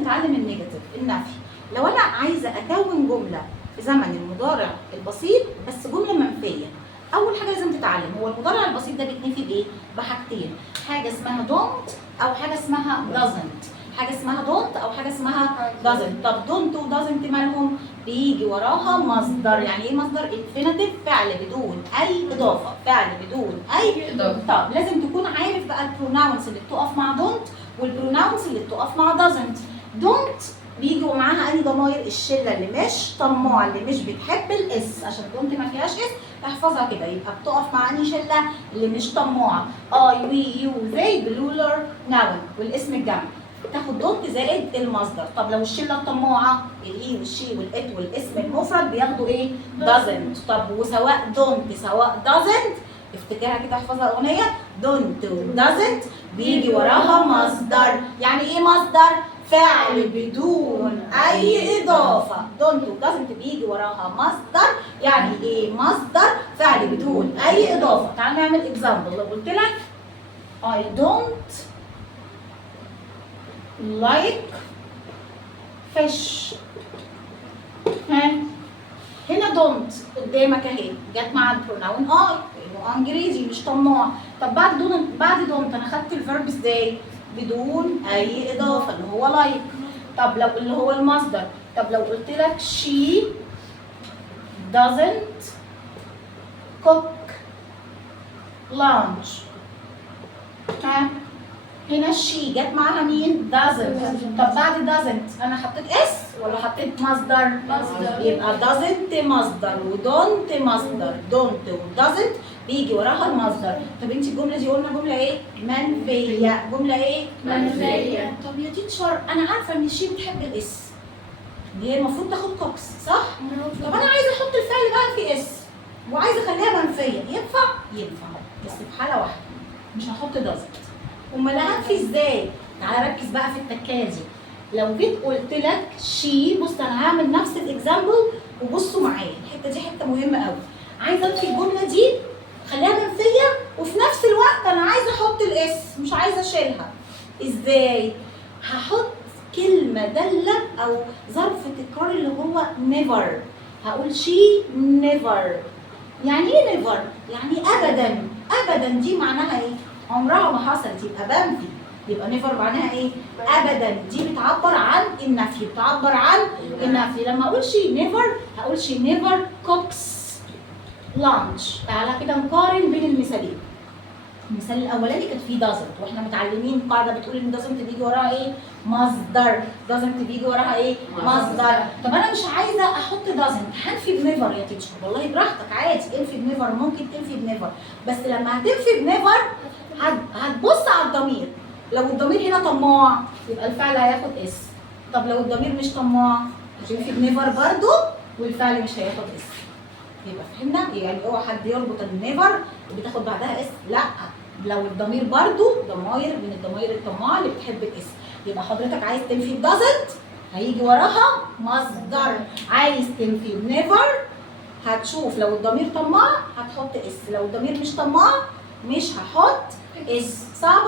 نتعلم النيجاتيف النفي. لو انا عايزه اكون جمله في زمن المضارع البسيط بس جمله منفيه، اول حاجه لازم تتعلم هو المضارع البسيط ده بيتنفي بايه؟ بحاجتين، حاجه اسمها don't او حاجه اسمها doesn't. حاجه اسمها don't او حاجه اسمها doesn't. طب don't و doesn't مالهم؟ بيجي وراها مصدر. يعني ايه مصدر؟ infinitive، فعل بدون اي اضافه، فعل بدون اي اضافه. طب لازم تكون عارف بقى البروناونس اللي بتقف مع don't والبروناونس اللي بتقف مع doesn't. don't بيجي ومعاها اي ضماير؟ الشله اللي مش طماعه، اللي مش بتحب الاس، عشان don't ما فيهاش اس احفظها كده. يبقى بتقف مع انهي شله؟ اللي مش طماعه. اي وي يو ذي بلولر ناون والاسم الجمع تاخد دونت زائد المصدر. طب لو الشله الطماعه الاي والشي والات والاسم المفرد بياخدوا ايه؟ doesn't. طب وسواء دونت سواء doesn't افتكرها كده احفظها اغنيه. دونت doesn't بيجي وراها مصدر. يعني ايه مصدر؟ فعل بدون اي اضافه. دونت doesn't بيجي وراها مصدر. يعني ايه مصدر؟ فعل بدون اي اضافه. تعال نعمل اكزامبل. لو قلت لك I don't like fish، ها هنا don't قدامك اهي جت مع البروناون اي انجليزي مش طماع. طب بعد don't انا خدت الفيرب ازاي؟ بدون اي اضافه اللي هو like. طب لو اللي هو المصدر، طب لو قلت لك she doesn't cook lunch، ها هنا الشي جت معاها مين؟ doesn't. طب بعد doesn't انا حطيت اس ولا حطيت مصدر؟ مصدر. يبقى doesn't مصدر ودونت مصدر. دونت ودازنت بيجي وراها المصدر. طب انت الجمله دي قلنا جمله ايه؟ منفيه. جمله ايه؟ منفيه. طب يا تيتشر انا عارفه ان الشي بتحب الاس، هي المفروض تاخد كوكس صح؟ طب انا عايزه احط الفعل بقى في اس وعايزه اخليها منفيه، ينفع؟ ينفع بس في حاله واحده، مش هحط doesn't. امال هنفي ازاي؟ تعالى ركز بقى في التكايه دي. لو جيت قلت لك شي، بص انا هعمل نفس الاكزامبل وبصوا معايا، الحته دي حته مهمه قوي. عايزه انفي الجمله دي خليها منفيه وفي نفس الوقت انا عايزه احط الاس مش عايزه اشيلها. ازاي؟ هحط كلمه داله او ظرف تكرار اللي هو never. هقول شي never. يعني ايه never؟ يعني ابدا. ابدا دي معناها ايه؟ عمرها ما حصلت، يبقى بنفي. يبقى نيفر معناها ايه؟ ابدا. دي بتعبر عن النفي، بتعبر عن النفي. لما اقول شي نيفر هقول شي نيفر كوكس لانش. تعالى كده نقارن بين المثالين. المثال الاولاني كانت فيه doesn't واحنا متعلمين قاعده بتقول ان doesn't بيجي وراها ايه؟ مصدر. doesn't بيجي وراها ايه؟ مصدر. طب انا مش عايزه احط doesn't، هنفي بنيفر يا تيتشر. والله براحتك عادي، انفي بنيفر، ممكن تنفي بنيفر، بس لما هتنفي بنيفر هتبص على الضمير. لو الضمير هنا طماع يبقى الفعل هياخد اس. طب لو الضمير مش طماع هتنفي بنيفر برضو والفعل مش هياخد اس. يبقى فهمنا؟ يعني اوعى حد يربط النيفر بتاخد بعدها اس، لا. لو الضمير برضو ضماير من الضماير الطماعه اللي بتحب الاس، يبقى حضرتك عايز تنفي doesn't هيجي وراها مصدر. عايز تنفي never هتشوف لو الضمير طماع هتحط اس، لو الضمير مش طماع مش هحط اس. صعبه؟